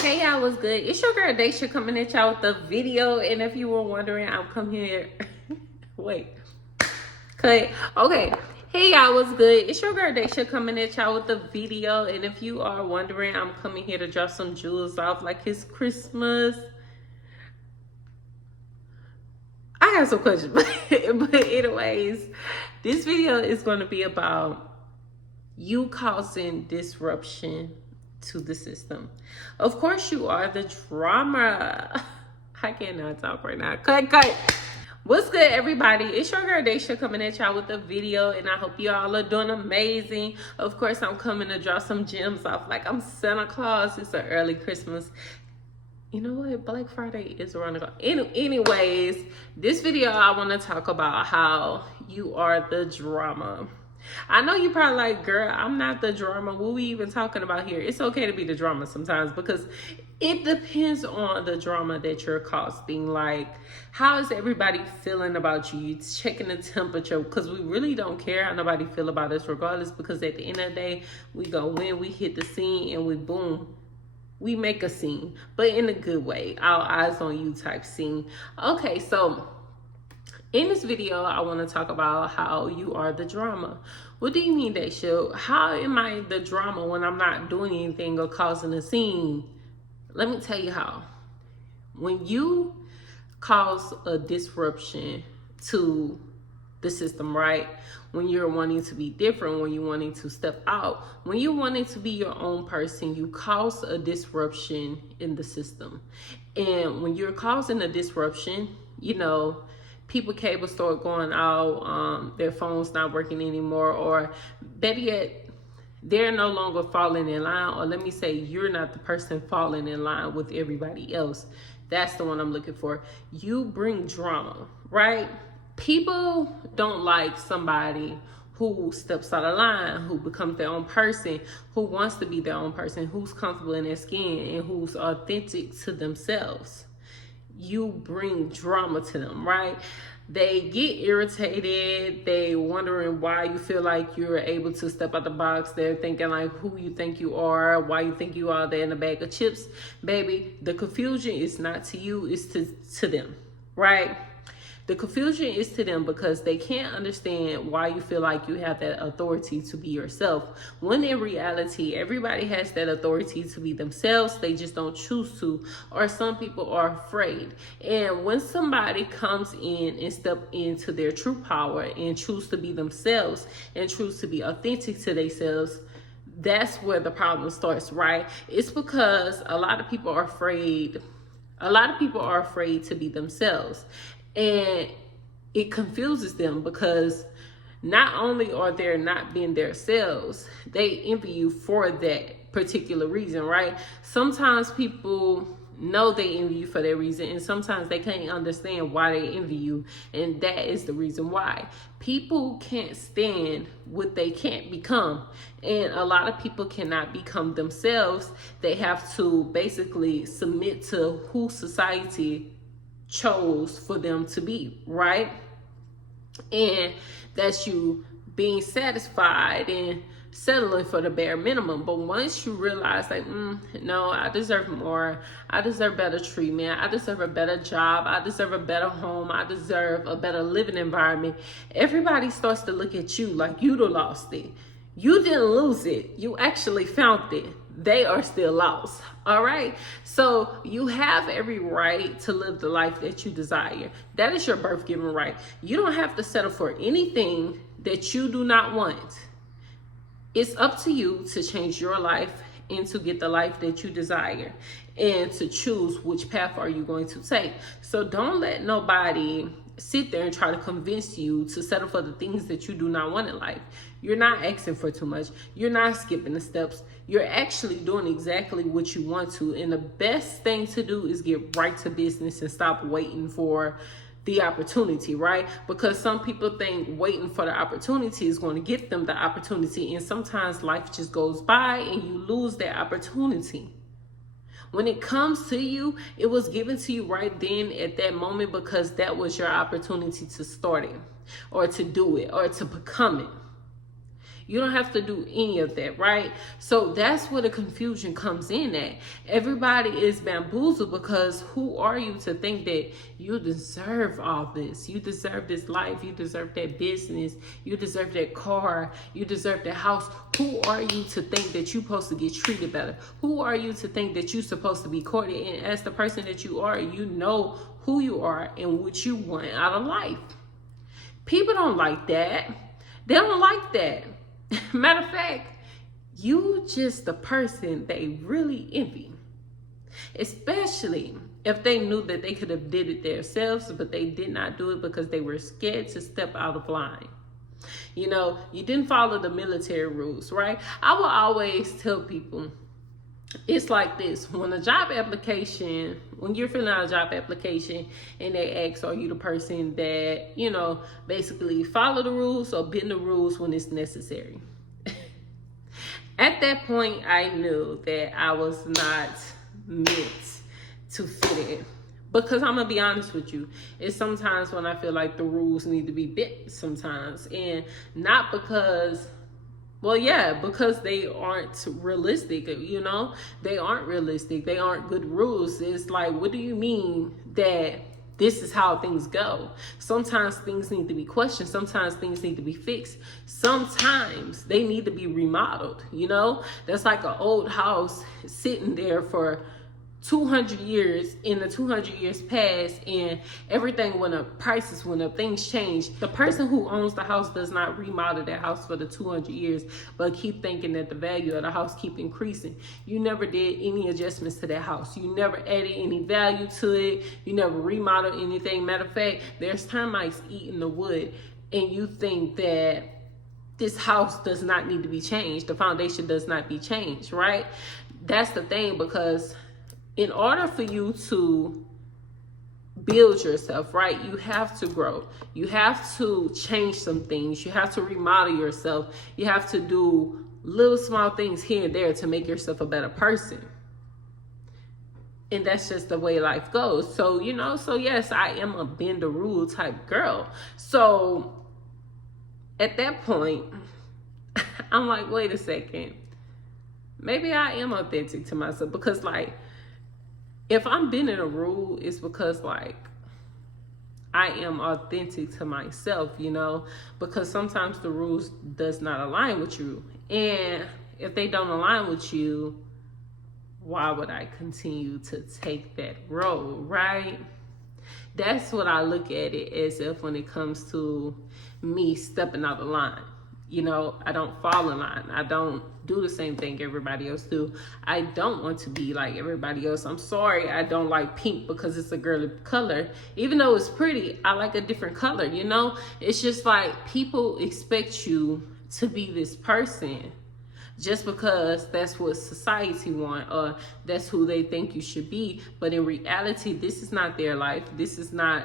Hey y'all, what's good? It's your girl Daisha coming at y'all with the video. And if you were wondering, I'm coming here. Wait. Okay. Okay. Hey y'all, what's good? It's your girl Daisha coming at y'all with the video. And if you are wondering, I'm coming here to drop some jewels off like it's Christmas. I got some questions, but anyways, this video is going to be about you causing disruption to the system. Of course, you are the drama. I cannot talk right now. Cut. What's good, everybody? It's your girl Daisha coming at y'all with a video, and I hope you all are doing amazing. Of course, I'm coming to drop some gems off like I'm Santa Claus. It's an early Christmas. You know what? Black Friday is around the corner. Anyways, this video I want to talk about how you are the drama. I know you probably like, girl, I'm not the drama. What we even talking about here? It's okay to be the drama sometimes because it depends on the drama that you're causing. Like, how is everybody feeling about you? You checking the temperature because we really don't care how nobody feel about us regardless, because at the end of the day, we go in, we hit the scene, and we boom. We make a scene, but in a good way. All eyes on you type scene. Okay, so in this video, I want to talk about how you are the drama. What do you mean, Daisha? How am I the drama when I'm not doing anything or causing a scene? Let me tell you how. When you cause a disruption to the system, right? When you're wanting to be different, when you're wanting to step out, when you're wanting to be your own person, you cause a disruption in the system. And when you're causing a disruption, you know, people cable start going out, their phones not working anymore, or better yet, they're no longer falling in line, or let me say, you're not the person falling in line with everybody else. That's the one I'm looking for. You bring drama, right? People don't like somebody who steps out of line, who becomes their own person, who wants to be their own person, who's comfortable in their skin, and who's authentic to themselves. You bring drama to them, right? They get irritated. They wondering why you feel like you're able to step out the box. They're thinking like who you think you are, why you think you are there in a bag of chips. Baby, the confusion is not to you, it's to them, right? The confusion is to them because they can't understand why you feel like you have that authority to be yourself. When in reality, everybody has that authority to be themselves. They just don't choose to, or some people are afraid. And when somebody comes in and step into their true power and choose to be themselves and choose to be authentic to themselves, that's where the problem starts, right? It's because a lot of people are afraid. A lot of people are afraid to be themselves. And it confuses them because not only are they not being themselves, they envy you for that particular reason, right? Sometimes people know they envy you for that reason, and sometimes they can't understand why they envy you, and that is the reason why. People can't stand what they can't become, and a lot of people cannot become themselves. They have to basically submit to who society chose for them to be, right? And that's you being satisfied and settling for the bare minimum. But once you realize like, no, I deserve more, I deserve better treatment, I deserve a better job, I deserve a better home, I deserve a better living environment, everybody starts to look at you like you done lost it. You didn't lose it, you actually found it. They are still lost. All right. So you have every right to live the life that you desire. That is your birth given right. You don't have to settle for anything that you do not want. It's up to you to change your life and to get the life that you desire and to choose which path are you going to take. So don't let nobody sit there and try to convince you to settle for the things that you do not want in life. You're not asking for too much. You're not skipping the steps. You're actually doing exactly what you want to. And the best thing to do is get right to business and stop waiting for the opportunity, right? Because some people think waiting for the opportunity is going to get them the opportunity. And sometimes life just goes by and you lose that opportunity. When it comes to you, it was given to you right then at that moment because that was your opportunity to start it or to do it or to become it. You don't have to do any of that, right? So that's where the confusion comes in at. Everybody is bamboozled because who are you to think that you deserve all this? You deserve this life. You deserve that business. You deserve that car. You deserve that house. Who are you to think that you're supposed to get treated better? Who are you to think that you're supposed to be courted? And as the person that you are, you know who you are and what you want out of life. People don't like that. They don't like that. Matter of fact, you just the person they really envy. Especially if they knew that they could have did it themselves, but they did not do it because they were scared to step out of line. You know, you didn't follow the military rules, right? I will always tell people, it's like this. When you're filling out a job application and they ask, are you the person that, you know, basically follow the rules or bend the rules when it's necessary? At that point, I knew that I was not meant to fit in. Because I'm going to be honest with you, it's sometimes when I feel like the rules need to be bent sometimes. And not because... well, yeah, because they aren't realistic, you know? They aren't realistic. They aren't good rules. It's like, what do you mean that this is how things go? Sometimes things need to be questioned. Sometimes things need to be fixed. Sometimes they need to be remodeled, you know? That's like an old house sitting there for 200 years. In the 200 years past, and everything went up, prices went up, things changed. The person who owns the house does not remodel that house for the 200 years, but keep thinking that the value of the house keep increasing. You never did any adjustments to that house. You never added any value to it. You never remodeled anything. Matter of fact, there's termites eating the wood, and you think that this house does not need to be changed. The foundation does not be changed, right? That's the thing, because in order for you to build yourself, right, you have to grow. You have to change some things. You have to remodel yourself. You have to do little small things here and there to make yourself a better person. And that's just the way life goes. So, you know, so yes, I am a bend the rule type girl. So at that point, I'm like, wait a second. Maybe I am authentic to myself, because like, if I'm bending a rule, it's because like I am authentic to myself, you know, because sometimes the rules does not align with you. And if they don't align with you, why would I continue to take that road, right? That's what I look at it as, if when it comes to me stepping out of line. You know, I don't fall in line. I don't do the same thing everybody else do. I don't want to be like everybody else. I'm sorry, I don't like pink because it's a girly color. Even though it's pretty, I like a different color, you know? It's just like people expect you to be this person just because that's what society want, or that's who they think you should be. But in reality, this is not their life. This is not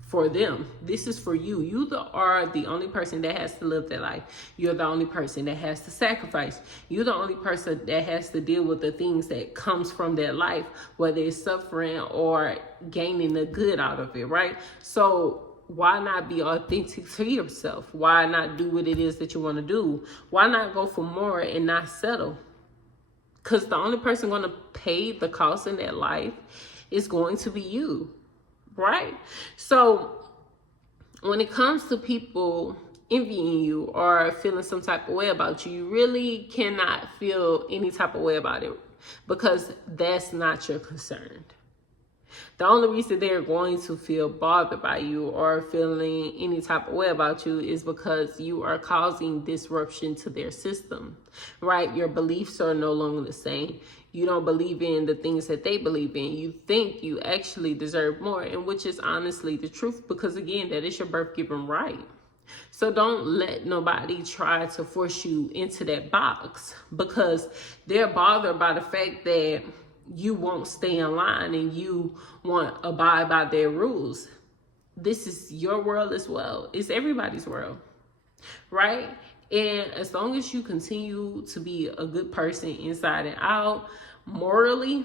for them. This is for you. You are the only person that has to live that life. You're the only person that has to sacrifice. You're the only person that has to deal with the things that comes from that life, whether it's suffering or gaining the good out of it, right? So why not be authentic to yourself? Why not do what it is that you want to do? Why not go for more and not settle? Because the only person going to pay the cost in that life is going to be you. Right? So when it comes to people envying you or feeling some type of way about you, you really cannot feel any type of way about it, because that's not your concern. The only reason they're going to feel bothered by you or feeling any type of way about you is because you are causing disruption to their system, right? Your beliefs are no longer the same. You don't believe in the things that they believe in. You think you actually deserve more, and which is honestly the truth, because again, that is your birth-given right. So don't let nobody try to force you into that box, because they're bothered by the fact that you won't stay in line and you won't abide by their rules. This is your world as well. It's everybody's world, right? And as long as you continue to be a good person inside and out, morally,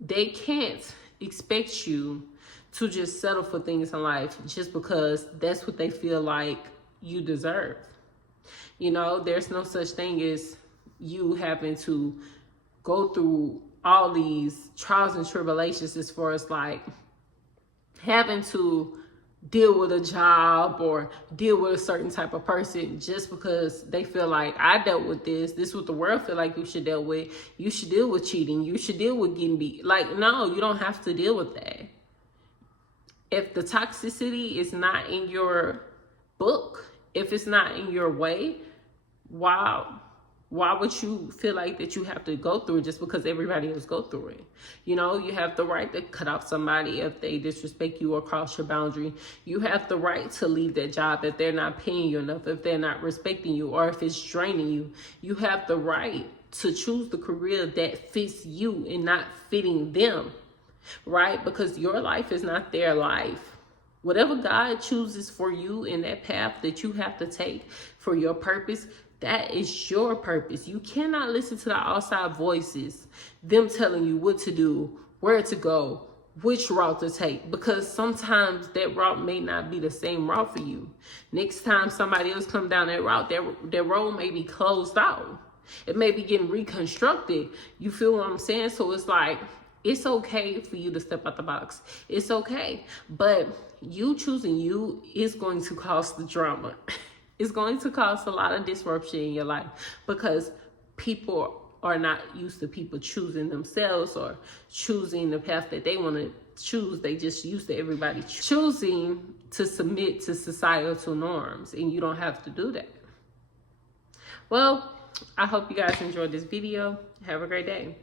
they can't expect you to just settle for things in life just because that's what they feel like you deserve. You know, there's no such thing as you having to go through all these trials and tribulations as far as like having to deal with a job or deal with a certain type of person just because they feel like I dealt with this. This is what the world feel like you should deal with. You should deal with cheating. You should deal with getting beat. Like, no, you don't have to deal with that. If the toxicity is not in your book, if it's not in your way, why would you feel like that you have to go through it just because everybody else go through it? You know, you have the right to cut off somebody if they disrespect you or cross your boundary. You have the right to leave that job if they're not paying you enough, if they're not respecting you, or if it's draining you. You have the right to choose the career that fits you and not fitting them, right? Because your life is not their life. Whatever God chooses for you in that path that you have to take for your purpose, that is your purpose. You cannot listen to the outside voices, them telling you what to do, where to go, which route to take, because sometimes that route may not be the same route for you. Next time somebody else come down that route, that road may be closed out. It may be getting reconstructed. You feel what I'm saying? So it's like, it's okay for you to step out the box. It's okay. But you choosing you is going to cause the drama. It's going to cause a lot of disruption in your life because people are not used to people choosing themselves or choosing the path that they want to choose. They just used to everybody choosing to submit to societal norms, and you don't have to do that. Well, I hope you guys enjoyed this video. Have a great day.